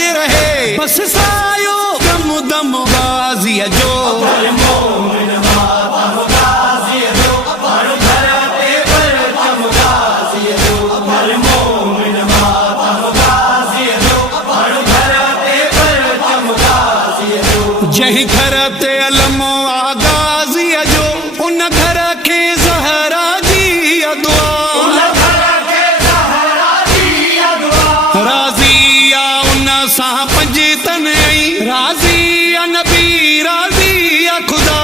ते रहे बस सायो दम दम गाज़ी जो जही घर ते अलमो आ गाज़ी जो उन घर के ज़हरा जी दुआ राज़ी आ उन सां पंजे तन आई राज़ी आ नबी राज़ी आ खुदा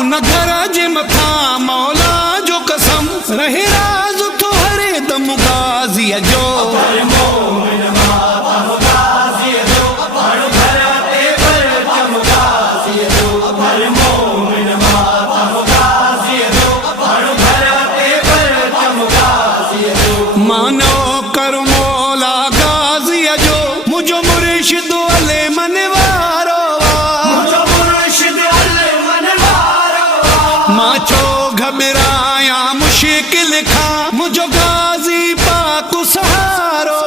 उन घर जे मथां मौला जो कसम रहे राज़ तो हरे दम गाज़ी जो मानो कर मौला गाज़ी जो मुझो मुर्शिद अले मन वारो मां छो घबराया मुश्किल खां मुझो गाज़ी पाक सहारो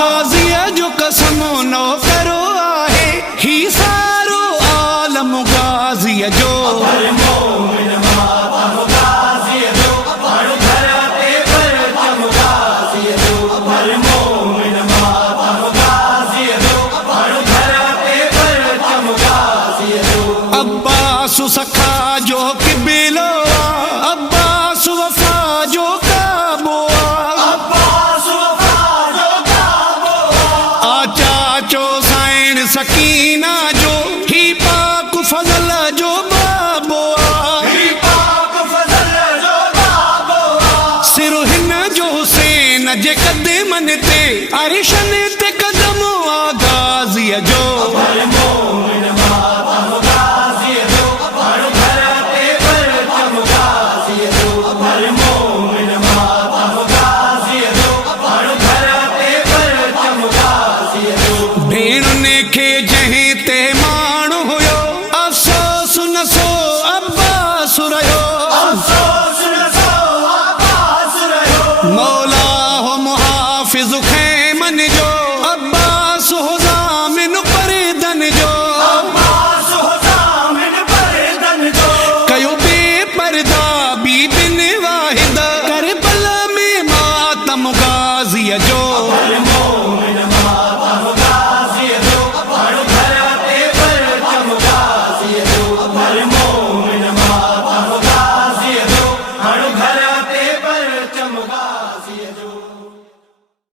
गाज़ीअ जो कसम नो करो आहे ही सारो आलम गाज़ीअ जो अब्बास सखा जो किबिलो अब्बास वफा जो काबो चाचो साइण सकीना जो ही पाक फज़ल जो बाबो सिर हिन जो हुसैन जे कदमन ते अरिशन ते कदम आ गाज़ीअ जो भेणुनि खे जंहिं ते माण्हू हुयो अफ़सोस न सो अब्बास रहियो मौला